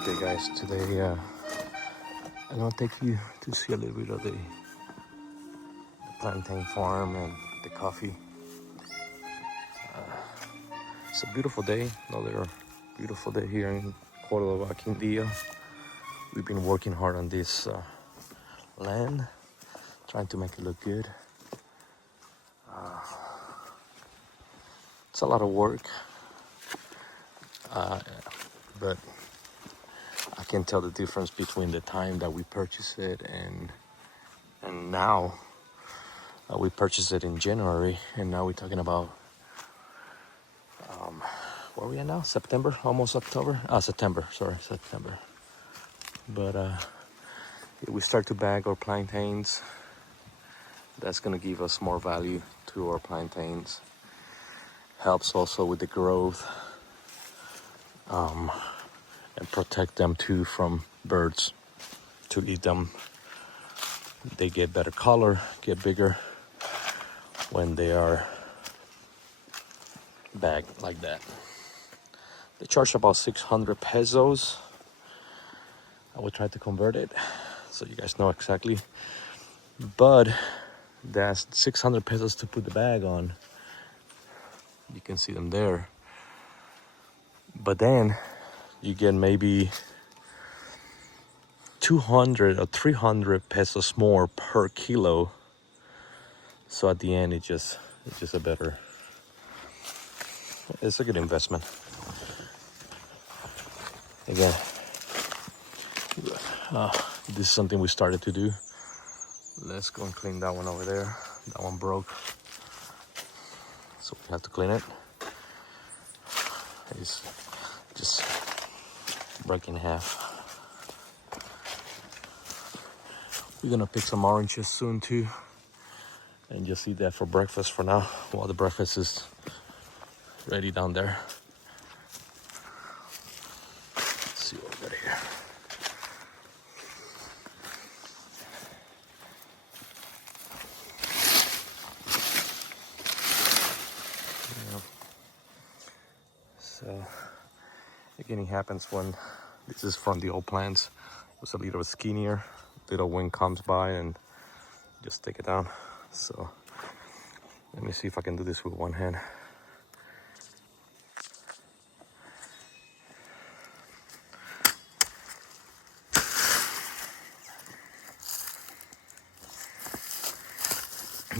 Okay guys, today I'm gonna take you to see a little bit of the plantain farm and the coffee. It's a beautiful day, another beautiful day here in Córdoba Quindío. We've been working hard on this land, trying to make it look good. It's a lot of work, but I can tell the difference between the time that we purchased it and now. We purchased it in January, and now we're talking about where are we at now? September, almost October. September. But we start to bag our plantains. That's gonna give us more value to our plantains. Helps also with the growth, and protect them too from birds to eat them. They get better color, get bigger when they are bagged like that. They charge about 600 pesos. I will try to convert it so you guys know exactly. But that's 600 pesos to put the bag on. You can see them there. But then you get maybe 200 or 300 pesos more per kilo. So at the end, it's just a better, it's a good investment. Again, this is something we started to do. Let's go and clean that one over there. That one broke, so we have to clean it. It's just broke in half. We're gonna pick some oranges soon too, and just eat that for breakfast for now, while the breakfast is ready down there. Let's see what we got here. So again, it happens when this is from the old plants. It was a little skinnier. Little wind comes by and just take it down. So let me see if I can do this with one hand.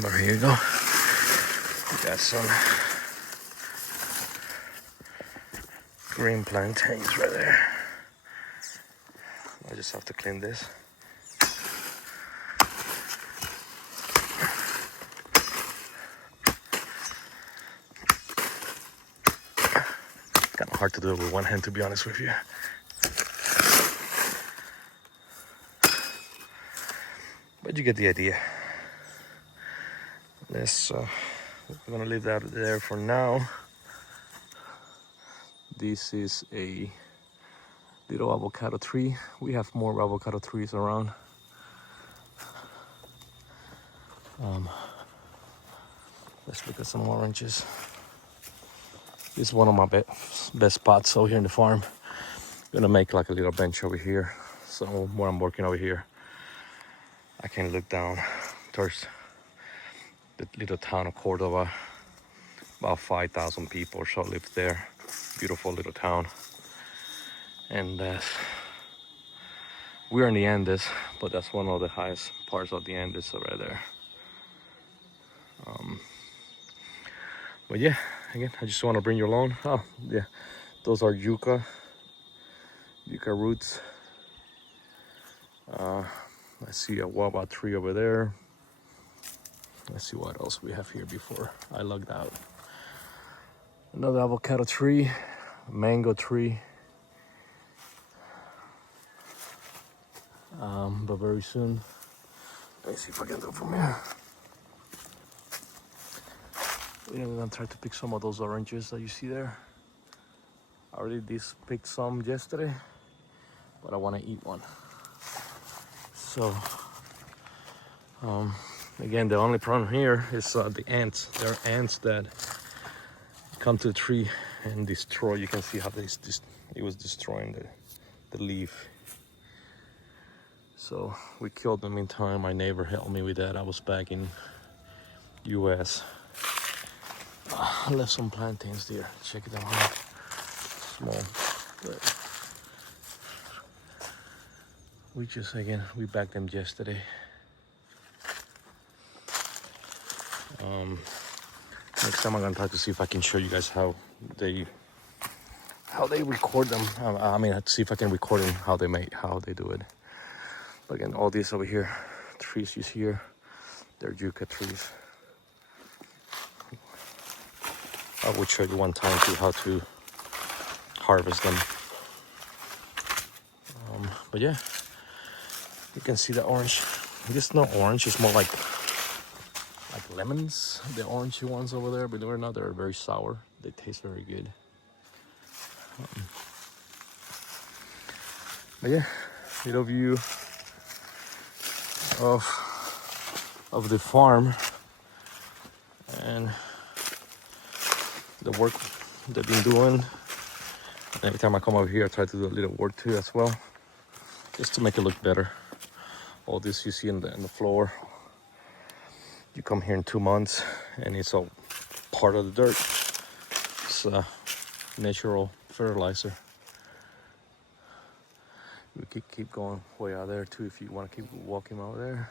But here you go. We got some green plantains right there. I just have to clean this. Kind of hard to do it with one hand, to be honest with you. But you get the idea. Let's we're gonna leave that there for now. This is a little avocado tree. We have more avocado trees around. Let's look at some oranges. This is one of my best spots over here in the farm. I'm gonna make like a little bench over here. So when I'm working over here, I can look down towards the little town of Córdoba. About 5,000 people or so live there. Beautiful little town. And we're in the Andes, but that's one of the highest parts of the Andes right there. But yeah, again, I just want to bring you along. Oh yeah, those are Yuca roots. I see a Guava tree over there. Let's see what else we have here before I logged out. Another avocado tree, a mango tree. But very soon, let's see if I can do it from here. We're gonna try to pick some of those oranges that you see there. I already picked some yesterday, but I want to eat one. So, again, the only problem here is the ants. There are ants that come to the tree and destroy. You can see how it was destroying the leaf. So we killed them in time. My neighbor helped me with that. I was back in US. I left some plantains there. Check them out. Small. But we bagged them yesterday. Next time I'm gonna try to see if I can show you guys how they record them. I mean, I have to see if I can record them how they do it. But again, all these over here, trees you see here, they're Yuca trees. I will show you one time too how to harvest them. But yeah, you can see the orange. This is not orange, it's more like lemons. The orangey ones over there, believe it or not, they're very sour. They taste very good. But yeah, little view of the farm and the work they've been doing. Every time I come over here, I try to do a little work too as well, just to make it look better. All this you see in the floor, you come here in 2 months and it's all part of the dirt. It's natural fertilizer. We could keep going way out there too if you want to keep walking out there.